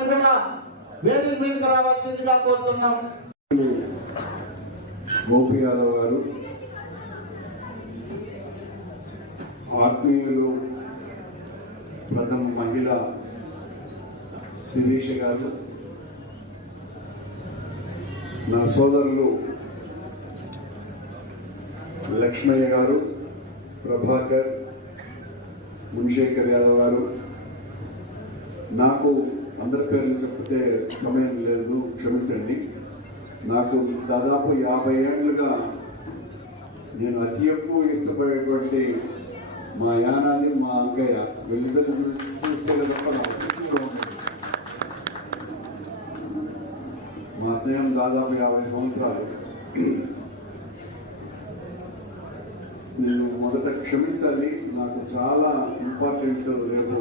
వారిని కూడా వేదిక మీదకి రావాల్సిందిగా కోరుతున్నాం. గోపి యాదవ్ గారు, ఆత్మీయులు ప్రథమ మహిళ శిరీష గారు, నా సోదరులు లక్ష్మయ్య గారు, ప్రభాకర్, మున్శేఖర్ యాదవ్ గారు, నాకు అందరి పేర్లు చెప్తే సమయం లేదు, క్షమించండి. నాకు దాదాపు 50 ఏళ్ళుగా నేను అతి ఎక్కువ ఇష్టపడేటువంటి మా యానాది, మా అంకయ్య, వీళ్ళిద్దరు చూస్తే తప్ప మా స్నేహం దాదాపు 50 సంవత్సరాలు. నేను మొదట క్షమించాలి, నాకు చాలా ఇంపార్టెంట్ రేపు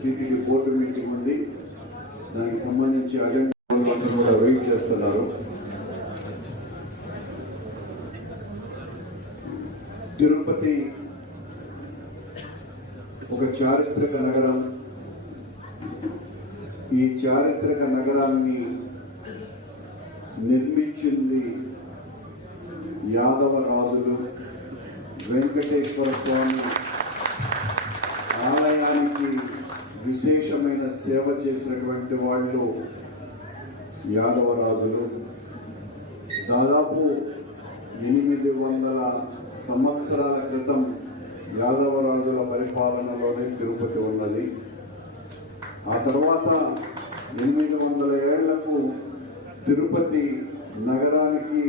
టీటీడీ బోర్డు మీటింగ్ ఉంది, దానికి సంబంధించి అజెండా కూడా వెయిట్ చేస్తున్నారు. తిరుపతి ఒక చారిత్రక నగరం. ఈ చారిత్రక నగరాన్ని నిర్మించింది యాదవ రాజులు. వెంకటేశ్వర స్వామి ఆలయానికి విశేషమైన సేవ చేసినటువంటి వాళ్ళు యాదవ రాజులు. దాదాపు 800 సంవత్సరాల క్రితం యాదవ రాజుల పరిపాలనలోనే తిరుపతి ఉన్నది. ఆ తర్వాత 800 ఏళ్లకు తిరుపతి నగరానికి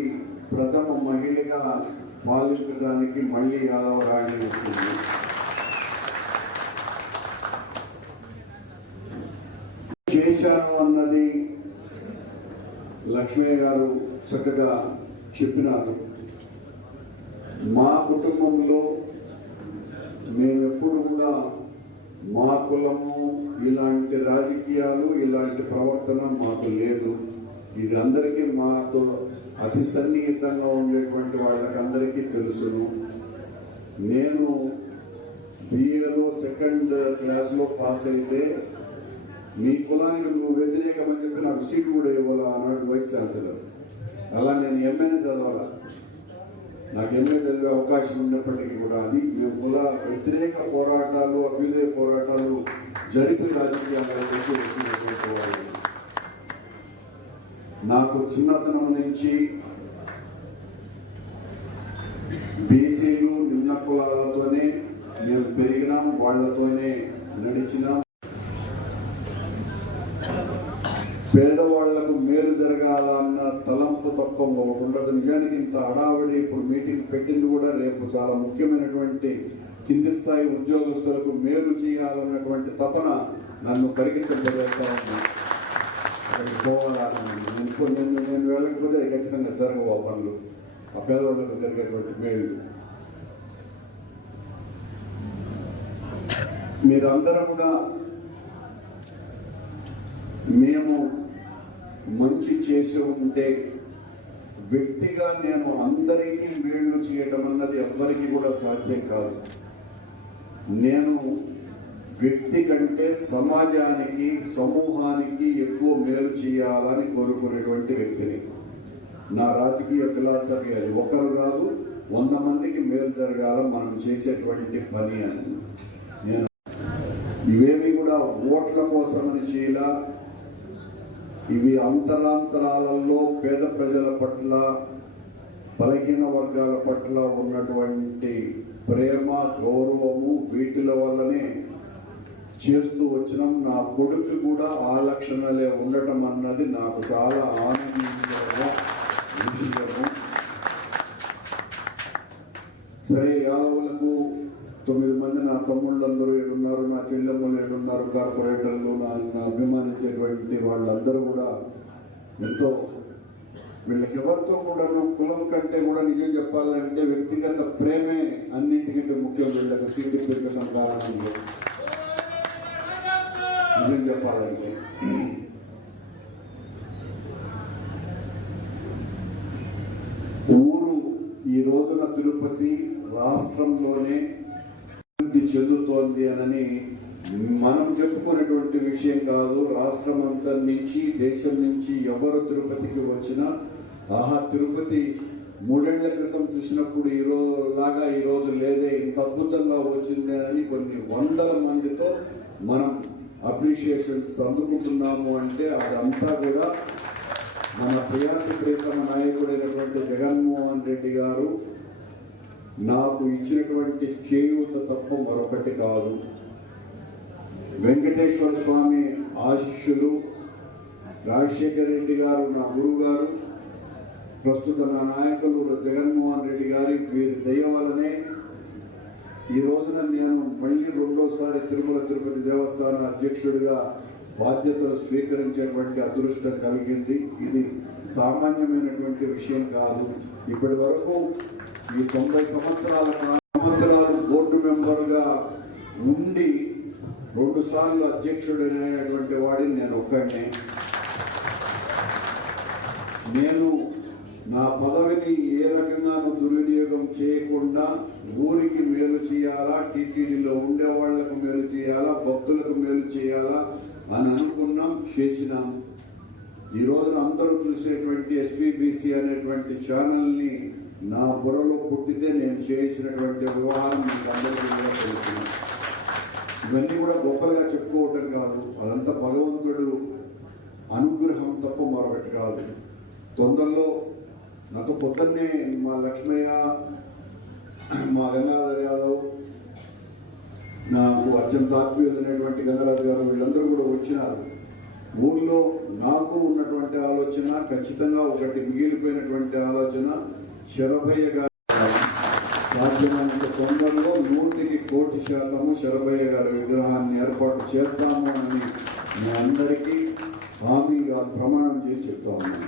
ప్రథమ మహిళగా పాలించడానికి మళ్ళీ యాదవ రాణి వస్తుంది. చేశాను అన్నది లక్ష్మయ్య గారు చక్కగా చెప్పినారు. మా కుటుంబంలో మేమెప్పుడు కూడా మా కులము ఇలాంటి రాజకీయాలు, ఇలాంటి ప్రవర్తన మాకు లేదు. ఇది అందరికీ మాతో అతి సన్నిహితంగా ఉండేటువంటి వాళ్ళకి అందరికీ తెలుసును. నేను బిఏలో 2nd క్లాస్లో పాస్ అయితే మీ కులానికి నువ్వు వ్యతిరేకమని చెప్పి నాకు సీటు కూడా ఇవ్వాలి అన్నాడు వైస్ ఛాన్సలర్. అలా నేను ఎంఏనే చదవాలా, నాకు ఎంఏ చదివే అవకాశం ఉన్నప్పటికీ కూడా అది మేము కుల వ్యతిరేక పోరాటాలు, అభ్యుదయ పోరాటాలు జరిపి రాజకీయాలు వచ్చినటువంటి వాళ్ళు. నాకు చిన్నతనం నుంచి బీసీలు, నిమ్న కులాలతోనే నేను పెరిగినాం, వాళ్లతోనే నడిచినాం. పేదవాళ్లకు మేలు జరగాలన్న తలంపు తప్ప ఉండదు. నిజానికి ఇంత హడావిడి ఇప్పుడు మీటింగ్ పెట్టింది కూడా రేపు చాలా ముఖ్యమైనటువంటి కింది స్థాయి ఉద్యోగస్తులకు మేలు చేయాలన్నటువంటి తపన నన్ను పరిగెత్తింపజేస్తా ఉంది. అక్కడికి పోవాలని నేను వెళ్ళకపోతే ఖచ్చితంగా జరగవు ఆ పనులు, ఆ పేదవాళ్లకు జరిగేటువంటి మేలు. మీరందరూ కూడా మేము మంచి చేసి ఉంటే వ్యక్తిగా నేను అందరికీ మేలు చేయడం అన్నది ఎవ్వరికీ కూడా సాధ్యం కాదు. నేను వ్యక్తి కంటే సమాజానికి, సమూహానికి ఎక్కువ మేలు చేయాలని కోరుకునేటువంటి వ్యక్తిని. నా రాజకీయ ఫిలాసఫీ అది. ఒకరు కాదు, 100 మందికి మేలు జరగాల మనం చేసేటువంటి పని అని. నేను ఇవేమి కూడా ఓట్ల కోసమని చేయాల. ఇవి అంతరాంతరాలలో పేద ప్రజల పట్ల, బలహీన వర్గాల పట్ల ఉన్నటువంటి ప్రేమ, గౌరవము, వీటిల వల్లనే చేస్తూ వచ్చినాం. నా కొడుకు కూడా ఆ లక్షణాలే ఉండటం అన్నది నాకు చాలా ఆనందించే విషయము. సరే, యాదవులకు 9 మంది నా తమ్ముళ్ళందరూ ఏడున్నారు, నా చెల్లెమ్మలు ఏడున్నారు, కార్పొరేటర్లు, నా అభిమానించేటువంటి వాళ్ళందరూ కూడా ఎంతో, వీళ్ళకి ఎవరితో కూడా కులం కంటే కూడా నిజం చెప్పాలంటే వ్యక్తిగత ప్రేమే అన్నింటికంటే ముఖ్యం. వీళ్ళకి సీటు పెట్టడం కారణం లేదు నిజం చెప్పాలంటే. ఊరు ఈ రోజున తిరుపతి రాష్ట్రంలోనే అభివృద్ధి చెందుతోంది అని మనం చెప్పుకునేటువంటి విషయం కాదు. రాష్ట్రం అంతా నుంచి, దేశం నుంచి ఎవరు తిరుపతికి వచ్చినా ఆహా తిరుపతి 3 ఏళ్ల క్రితం చూసినప్పుడు ఈ రోజు లేదే, ఇంత అద్భుతంగా వచ్చిందే అని కొన్ని వందల మందితో మనం అప్రిషియేషన్స్ అందుకుంటున్నాము. అంటే అదంతా కూడా మన ప్రియతమ నాయకుడైనటువంటి జగన్మోహన్ రెడ్డి గారు నాకు ఇచ్చినటువంటి చేయూత తప్ప మరొకటి కాదు. వెంకటేశ్వర స్వామి ఆశీస్సులు, రాజశేఖర రెడ్డి గారు నా గురువు గారు, ప్రస్తుత నా నాయకులు జగన్మోహన్ రెడ్డి గారి వీరి దయ వల్లనే ఈ రోజున నేను మళ్ళీ 2వ తిరుపతి దేవస్థాన అధ్యక్షుడిగా బాధ్యతలు స్వీకరించేటువంటి అదృష్టం కలిగింది. ఇది సామాన్యమైనటువంటి విషయం కాదు. ఇప్పటి వరకు ఈ 90 సంవత్సరాలు బోర్డు మెంబర్గా ఉండి 2 సార్లు అధ్యక్షుడైనటువంటి వాడిని నేను ఒక్కడినే. నేను నా పదవిని ఏ రకంగానూ దుర్వినియోగం చేయకుండా ఊరికి మేలు చేయాలా, టీటీడీలో ఉండే వాళ్లకు మేలు చేయాలా, భక్తులకు మేలు చేయాలా అని అనుకున్నాం, చేసినాం. ఈ రోజున అందరూ చూసేటువంటి ఎస్వీబీసీ అనేటువంటి ఛానల్ని నా బుర్రలో పుట్టితే నేను చేసినటువంటి వ్యవహారం మీకు అందరికీ కూడా తెలుసు. ఇవన్నీ కూడా గొప్పగా చెప్పుకోవటం కాదు, అదంతా భగవంతుడు అనుగ్రహం తప్ప మరొకటి కాదు. తొందరలో నాకు పొద్దున్నే మా లక్ష్మయ్య, మా గంగాధర్ యాదవ్, నాకు అత్యంత ఆత్మీయులు అనేటువంటి గంగాధర్ గారు వీళ్ళందరూ కూడా వచ్చినారు. ఊళ్ళో నాకు ఉన్నటువంటి ఆలోచన ఖచ్చితంగా ఒకటి మిగిలిపోయినటువంటి ఆలోచన, శరభయ్య గారు సాధ్యమైనంత తొందరలో 100% శరభయ్య గారి విగ్రహాన్ని ఏర్పాటు చేస్తాము అని మీ అందరికీ హామీగా ప్రమాణం చేసి చెప్తా ఉన్నాను.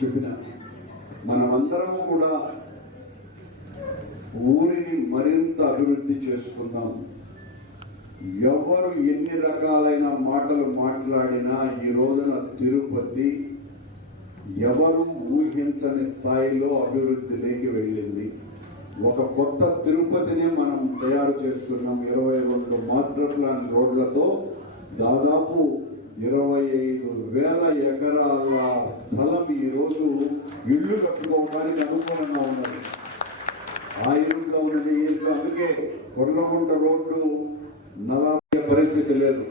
చెప్పిన మనమందరం కూడా ఊరిని మరింత అభివృద్ధి చేసుకుందాం. ఎవరు ఎన్ని రకాలైన మాటలు మాట్లాడినా ఈ రోజున తిరుపతి ఎవరు ఊహించని స్థాయిలో అభివృద్ధిలోకి వెళ్ళింది. ఒక కొత్త తిరుపతిని మనం తయారు చేసుకున్నాం. 22 మాస్టర్ ప్లాన్ రోడ్లతో దాదాపు 25,000 ఎకరాల స్థలం ఈరోజు ఇళ్ళు కట్టుకోవడానికి అనుకూలంగా ఉన్నది. ఆ ఇరుగ్గా ఉన్నది ఇల్లు. అందుకే కొర్లగుంట రోడ్డు 40 పరిస్థితి లేదు.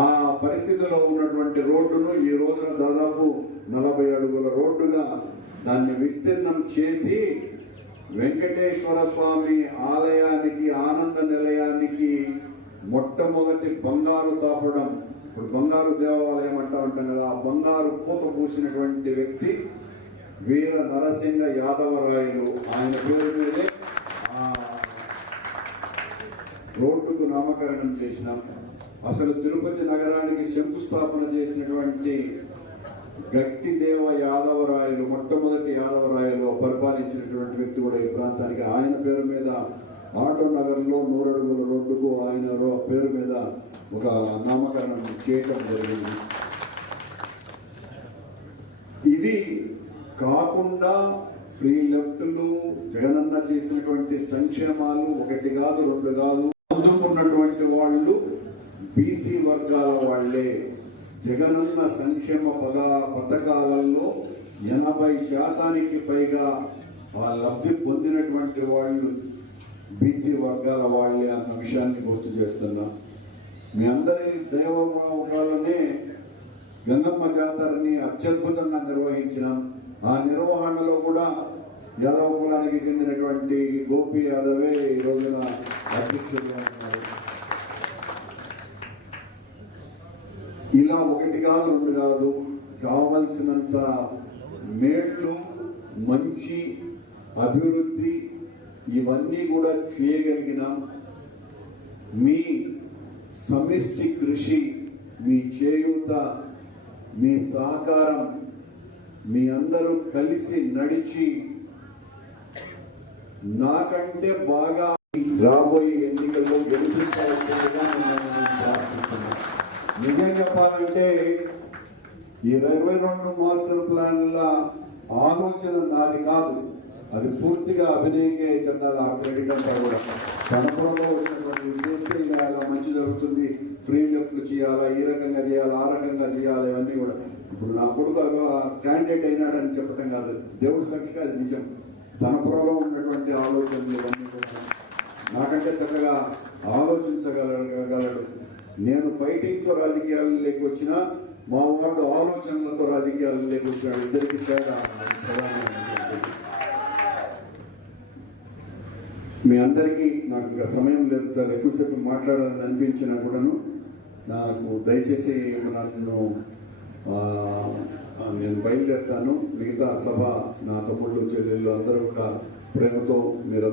ఆ పరిస్థితిలో ఉన్నటువంటి రోడ్డును ఈ రోజున దాదాపు 40 అడుగుల రోడ్డుగా దాన్ని విస్తీర్ణం చేసి వెంకటేశ్వర స్వామి ఆలయానికి, ఆనంద నిలయానికి మొట్టమొదటి బంగారు తాపడం, ఇప్పుడు బంగారు దేవాలయం అంటాం కదా, ఆ బంగారు పూత పూసినటువంటి వ్యక్తి వీర నరసింహ యాదవరాయలు. ఆయన పేరు మీదే రోడ్డుకు నామకరణం చేసినాం. అసలు తిరుపతి నగరానికి శంకుస్థాపన చేసినటువంటి గట్టిదేవ యాదవరాయలు, మొట్టమొదటి యాదవరాయలు పరిపాలించినటువంటి వ్యక్తి కూడా ఈ ప్రాంతానికి. ఆయన పేరు మీద ఆటో నగర్లో 100 అడుగుల రోడ్డుకు ఆయన పేరు మీద ఒక నామకరణం చేయటం జరిగింది. ఇవి కాకుండా ఫ్రీ లెఫ్ట్లు, జగనన్న చేసినటువంటి సంక్షేమాలు 1 కాదు 2 కాదు. అందుకున్నటువంటి వాళ్ళు బీసీ వర్గాల వాళ్లే. జగనన్న సంక్షేమ పథకాలలో 80% పైగా ఆ లబ్ధి పొందినటువంటి వాళ్ళు బీసీ వర్గాల వాళ్ళే అన్న విషయాన్ని గుర్తు చేస్తున్నా. మీ అందరి దైవభావాలనే గంగమ్మ జాతరని అత్యద్భుతంగా నిర్వహించినాం. ఆ నిర్వహణలో కూడా యాదవ కులానికి చెందినటువంటి గోపి యాదవే ఈ రోజున అధ్యక్షులుగా ఉన్నారు. ఇలా 1 కాదు 2 కాదు, కావలసినంత మేళ్ళు, మంచి అభివృద్ధి ఇవన్నీ కూడా చేయగలిగినాం. మీ సమిష్టి కృషి, మీ చేయూత, మీ సహకారం, మీ అందరూ కలిసి నడిచి నాకంటే బాగా రాబోయే ఎన్నికల్లో గెలిపించాల్సిందిగా నేను ప్రార్థిస్తున్నాను. నిజం చెప్పాలంటే ఈ 22 మాస్టర్ ప్లాన్ల ఆలోచన నాది కాదు, అది పూర్తిగా అభినయకే చెందాలి. ఆ క్రెడిట్ అంతా కూడా కనపడలో ఉన్నటువంటి చేస్తే ఇలా మంచి జరుగుతుంది, ఫ్రీ లెఫ్ట్లు చేయాలా, ఈ రకంగా చేయాలి, ఆ రకంగా చేయాలి, ఇవన్నీ కూడా ఇప్పుడు నా కొడుకు క్యాండిడేట్ అయినాడని చెప్పటం కాదు, దేవుడి సంఖ్యగా అది నిజం. తనపురలో ఉన్నటువంటి ఆలోచనలు ఇవన్నీ కూడా నాకంటే చక్కగా ఆలోచించగలగలడు. నేను ఫైటింగ్తో రాజకీయాలు లేకొచ్చినా మా వాడు ఆలోచనలతో రాజకీయాలు లేకొచ్చినాడు. ఇద్దరికి తేడా ప్రధానమైనటువంటి. మీ అందరికీ నాకు ఇంకా సమయం లేదు సార్, ఎక్కువసేపు మాట్లాడాలని అనిపించినా కూడాను నాకు దయచేసి నేను బయలుదేరుతాను. మిగతా సభ నా తమ్ముళ్ళు చెల్లెళ్ళు అందరూ కూడా ప్రేమతో మీరు